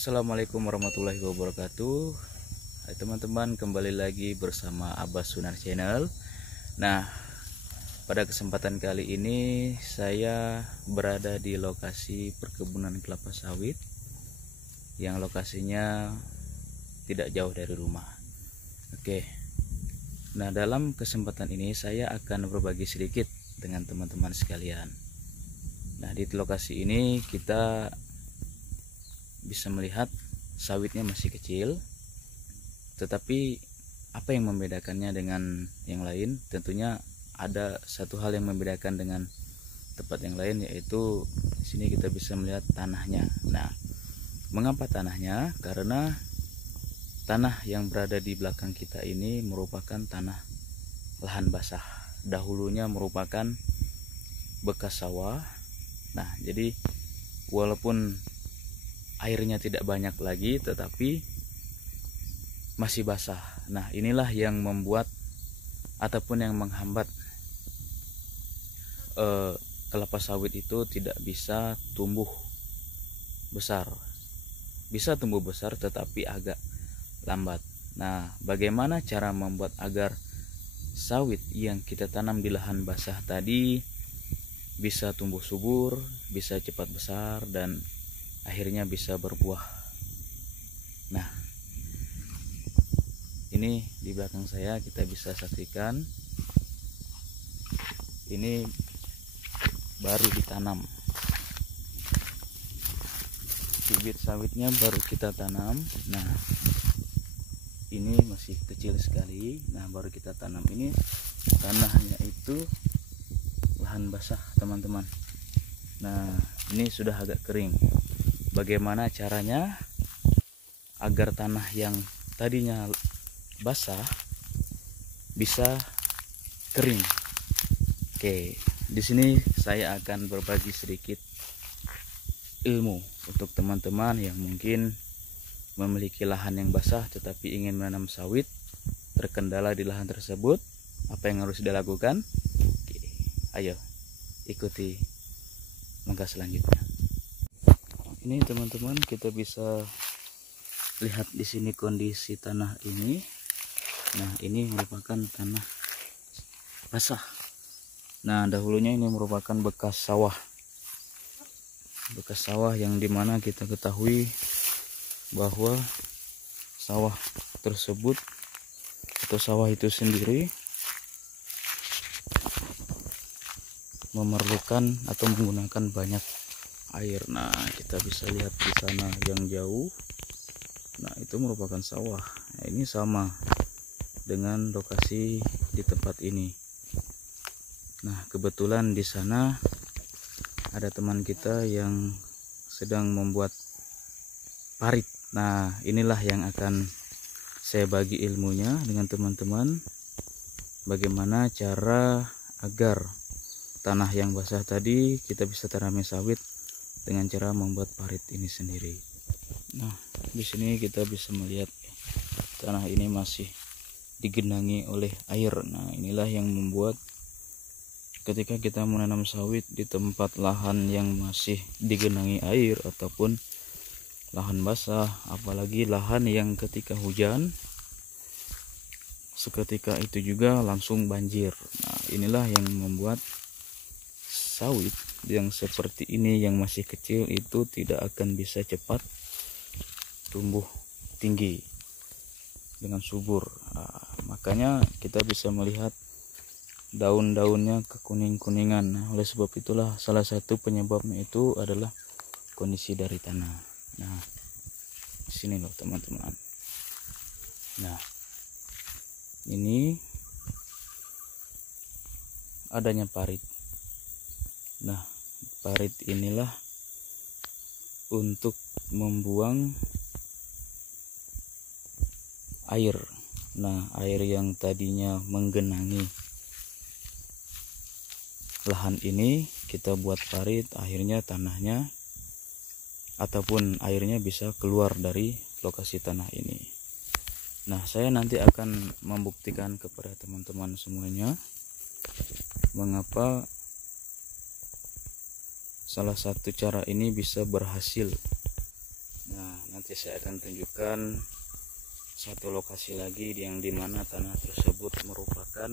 Assalamualaikum warahmatullahi wabarakatuh. Hai teman-teman, kembali lagi bersama Abbas Sunar Channel. Nah, pada kesempatan kali ini saya berada di lokasi perkebunan kelapa sawit yang lokasinya tidak jauh dari rumah. Oke. Nah, dalam kesempatan ini saya akan berbagi sedikit dengan teman-teman sekalian. Nah, di lokasi ini kita bisa melihat sawitnya masih kecil, tetapi apa yang membedakannya dengan yang lain? Tentunya ada satu hal yang membedakan dengan tempat yang lain, yaitu di sini kita bisa melihat tanahnya. Nah, mengapa tanahnya? Karena tanah yang berada di belakang kita ini merupakan tanah lahan basah. Dahulunya merupakan bekas sawah. Nah, jadi walaupun airnya tidak banyak lagi, tetapi masih basah. Nah, inilah yang membuat ataupun yang menghambat kelapa sawit itu tidak bisa tumbuh besar. Bisa tumbuh besar tetapi agak lambat. Nah, bagaimana cara membuat agar sawit yang kita tanam di lahan basah tadi bisa tumbuh subur, bisa cepat besar, dan akhirnya bisa berbuah. Nah, ini di belakang saya kita bisa saksikan, ini baru ditanam, bibit sawitnya baru kita tanam. Nah, ini masih kecil sekali. Nah, baru kita tanam. Ini tanahnya itu lahan basah, teman-teman. Nah, ini sudah agak kering. Bagaimana caranya agar tanah yang tadinya basah bisa kering? Oke, di sini saya akan berbagi sedikit ilmu untuk teman-teman yang mungkin memiliki lahan yang basah tetapi ingin menanam sawit, terkendala di lahan tersebut. Apa yang harus dilakukan? Oke, ayo ikuti langkah selanjutnya. Ini teman-teman, kita bisa lihat di sini kondisi tanah ini. Nah, ini merupakan tanah basah. Nah, dahulunya ini merupakan bekas sawah. Bekas sawah yang dimana kita ketahui bahwa sawah tersebut atau sawah itu sendiri memerlukan atau menggunakan banyak air. Nah, kita bisa lihat di sana yang jauh. Nah, itu merupakan sawah. Nah, ini sama dengan lokasi di tempat ini. Nah, kebetulan di sana ada teman kita yang sedang membuat parit. Nah, inilah yang akan saya bagi ilmunya dengan teman-teman. Bagaimana cara agar tanah yang basah tadi kita bisa tanami sawit dengan cara membuat parit ini sendiri. Nah, di sini kita bisa melihat tanah ini masih digenangi oleh air. Nah, inilah yang membuat ketika kita menanam sawit di tempat lahan yang masih digenangi air ataupun lahan basah, apalagi lahan yang ketika hujan seketika itu juga langsung banjir. Nah, inilah yang membuat sawit yang seperti ini yang masih kecil itu tidak akan bisa cepat tumbuh tinggi dengan subur. Nah, makanya kita bisa melihat daun-daunnya kekuning-kuningan. Nah, oleh sebab itulah salah satu penyebabnya itu adalah kondisi dari tanah. Nah, di sini loh teman-teman. Nah, ini adanya parit. Nah, parit inilah untuk membuang air. Nah, air yang tadinya menggenangi lahan ini kita buat parit, akhirnya tanahnya ataupun airnya bisa keluar dari lokasi tanah ini. Nah, saya nanti akan membuktikan kepada teman-teman semuanya mengapa salah satu cara ini bisa berhasil. Nah, nanti saya akan tunjukkan satu lokasi lagi yang dimana tanah tersebut merupakan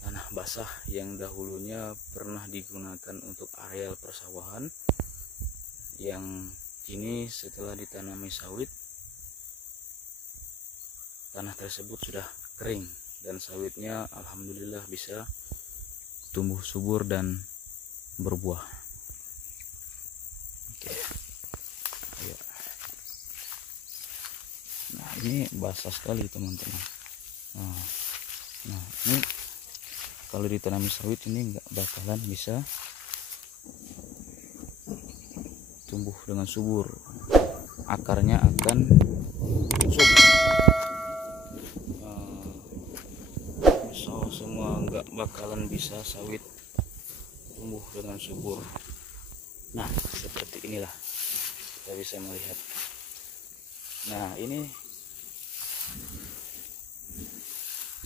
tanah basah yang dahulunya pernah digunakan untuk areal persawahan, yang kini setelah ditanami sawit, tanah tersebut sudah kering dan sawitnya alhamdulillah bisa tumbuh subur dan berbuah. Oke. Ayo. Nah, ini basah sekali teman-teman. Nah, ini kalau ditanami sawit ini nggak bakalan bisa tumbuh dengan subur, akarnya akan busuk. So, semua nggak bakalan bisa sawit tumbuh dengan subur. Nah, seperti inilah kita bisa melihat. Nah, ini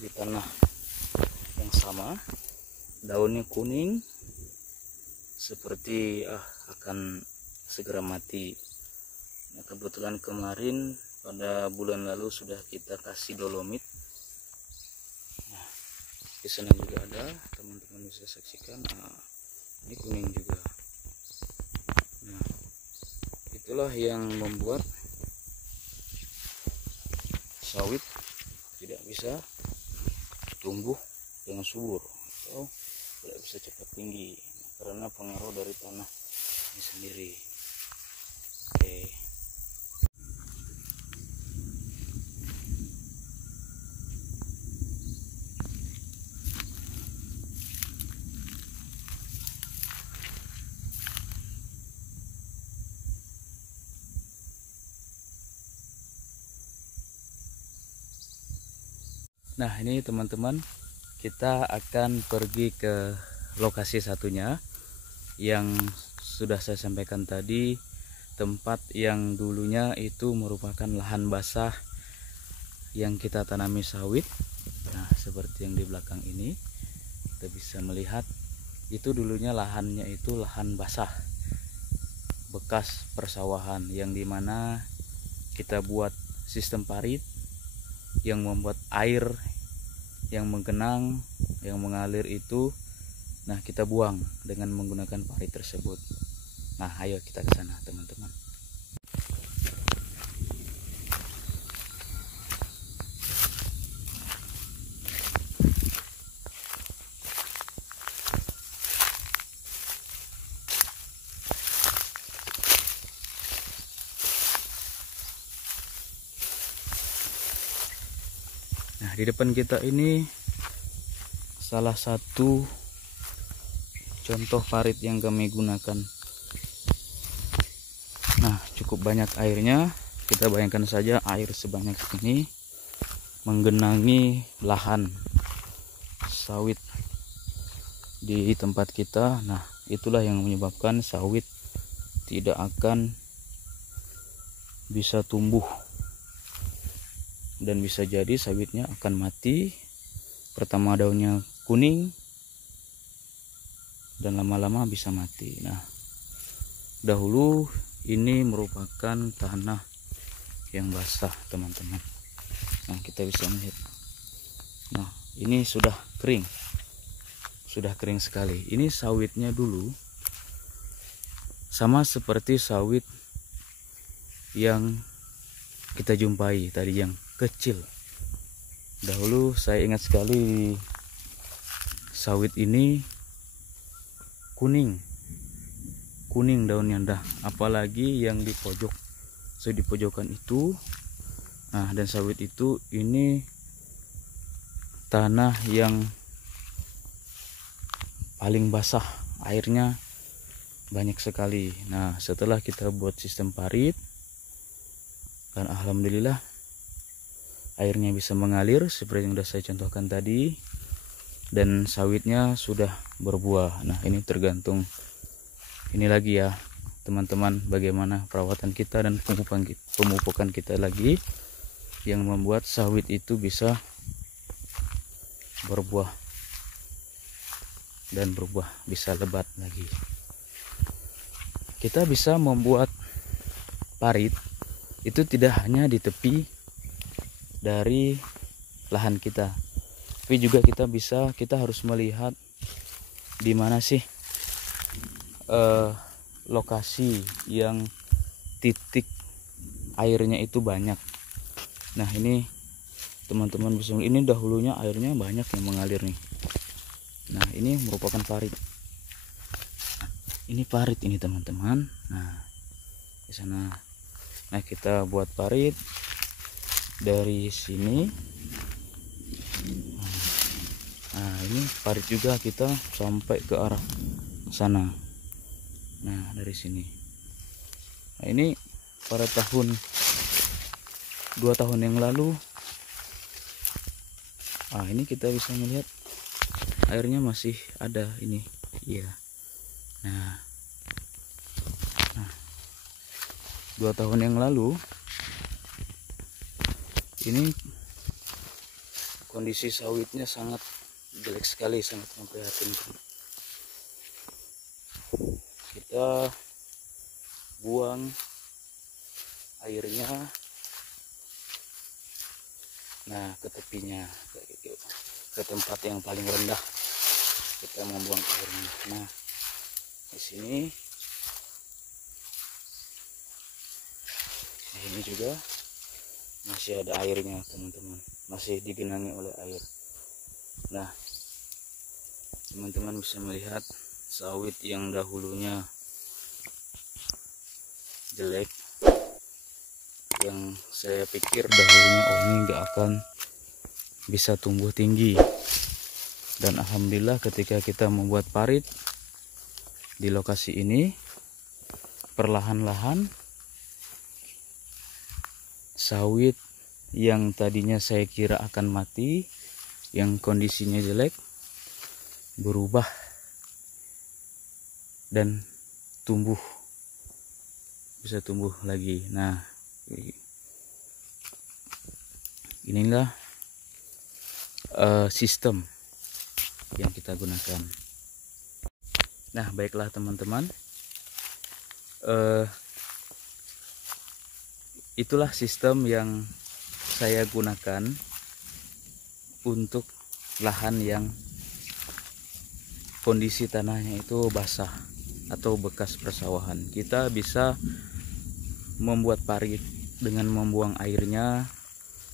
di tanah yang sama, daunnya kuning seperti akan segera mati. Nah, kebetulan kemarin pada bulan lalu sudah kita kasih dolomit. Nah, di sana juga ada, teman-teman bisa saksikan. Nah, ini kuning juga. Nah, itulah yang membuat sawit tidak bisa tumbuh dengan subur atau tidak bisa cepat tinggi, karena pengaruh dari tanah ini sendiri. Oke. Nah, ini teman-teman, kita akan pergi ke lokasi satunya yang sudah saya sampaikan tadi, tempat yang dulunya itu merupakan lahan basah yang kita tanami sawit. Nah, seperti yang di belakang ini kita bisa melihat, itu dulunya lahannya itu lahan basah bekas persawahan, yang dimana kita buat sistem parit yang membuat air yang menggenang, yang mengalir itu, nah kita buang dengan menggunakan parit tersebut. Nah, ayo kita ke sana teman-teman. Nah, di depan kita ini salah satu contoh parit yang kami gunakan. Nah, cukup banyak airnya. Kita bayangkan saja air sebanyak ini menggenangi lahan sawit di tempat kita. Nah, itulah yang menyebabkan sawit tidak akan bisa tumbuh, dan bisa jadi sawitnya akan mati. Pertama daunnya kuning dan lama-lama bisa mati. Nah, dahulu ini merupakan tanah yang basah teman-teman. Nah, kita bisa melihat. Nah, ini sudah kering sekali. Ini sawitnya dulu sama seperti sawit yang kita jumpai tadi yang kecil. Dahulu saya ingat sekali sawit ini kuning daunnya dah, apalagi yang di pojok, di pojokan itu. Nah, dan sawit itu ini tanah yang paling basah, airnya banyak sekali. Nah, setelah kita buat sistem parit, dan alhamdulillah airnya bisa mengalir seperti yang sudah saya contohkan tadi, dan sawitnya sudah berbuah. Nah, ini tergantung ini lagi ya teman-teman, bagaimana perawatan kita dan pemupukan kita lagi yang membuat sawit itu bisa berbuah dan berbuah, bisa lebat lagi. Kita bisa membuat parit itu tidak hanya di tepi dari lahan kita, tapi juga kita harus melihat di mana sih lokasi yang titik airnya itu banyak. Nah ini teman-teman bisa melihat, ini dahulunya airnya banyak yang mengalir nih. Nah ini merupakan parit. Ini parit ini teman-teman. Nah di sana. Nah kita buat parit dari sini. Nah ini parit juga kita sampai ke arah sana. Nah dari sini. Nah ini pada 2 tahun yang lalu. Ini kita bisa melihat airnya masih ada ini. Iya. Nah 2 tahun yang lalu ini kondisi sawitnya sangat jelek sekali, sangat memprihatinkan. Kita buang airnya ke tepinya, ke tempat yang paling rendah kita membuang airnya. Nah di sini ini juga masih ada airnya teman-teman, masih digenangi oleh air. Nah teman-teman bisa melihat sawit yang dahulunya jelek, yang saya pikir dahulunya ini nggak akan bisa tumbuh tinggi, dan alhamdulillah ketika kita membuat parit di lokasi ini, perlahan-lahan sawit yang tadinya saya kira akan mati, yang kondisinya jelek, berubah dan bisa tumbuh lagi. Nah inilah sistem yang kita gunakan. Nah baiklah teman-teman, itulah sistem yang saya gunakan untuk lahan yang kondisi tanahnya itu basah atau bekas persawahan. Kita bisa membuat parit dengan membuang airnya,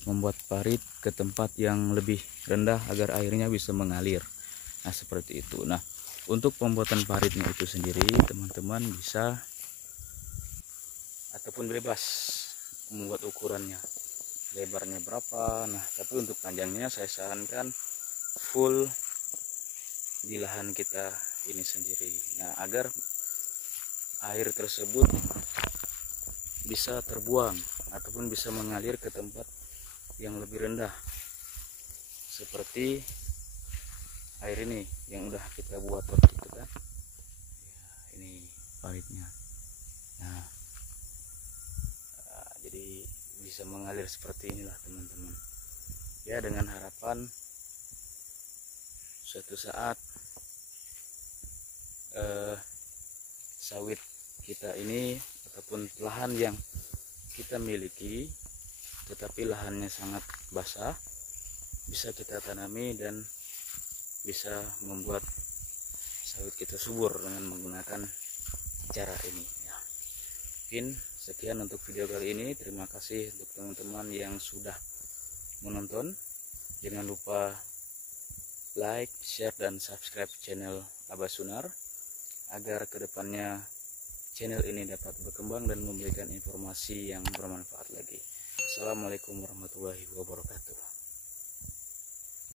membuat parit ke tempat yang lebih rendah agar airnya bisa mengalir. Nah seperti itu. Nah untuk pembuatan paritnya itu sendiri teman-teman bisa ataupun bebas membuat ukurannya, lebarnya berapa. Nah tapi untuk panjangnya saya sarankan full di lahan kita ini sendiri. Nah agar air tersebut bisa terbuang ataupun bisa mengalir ke tempat yang lebih rendah, seperti air ini yang udah kita buat waktu itu kan. Ya, ini paritnya. Nah jadi bisa mengalir seperti inilah teman-teman ya, dengan harapan suatu saat sawit kita ini ataupun lahan yang kita miliki tetapi lahannya sangat basah bisa kita tanami dan bisa membuat sawit kita subur dengan menggunakan cara ini ya. Mungkin sekian untuk video kali ini. Terima kasih untuk teman-teman yang sudah menonton. Jangan lupa like, share, dan subscribe channel Abah Sunar agar kedepannya channel ini dapat berkembang dan memberikan informasi yang bermanfaat lagi. Assalamualaikum warahmatullahi wabarakatuh.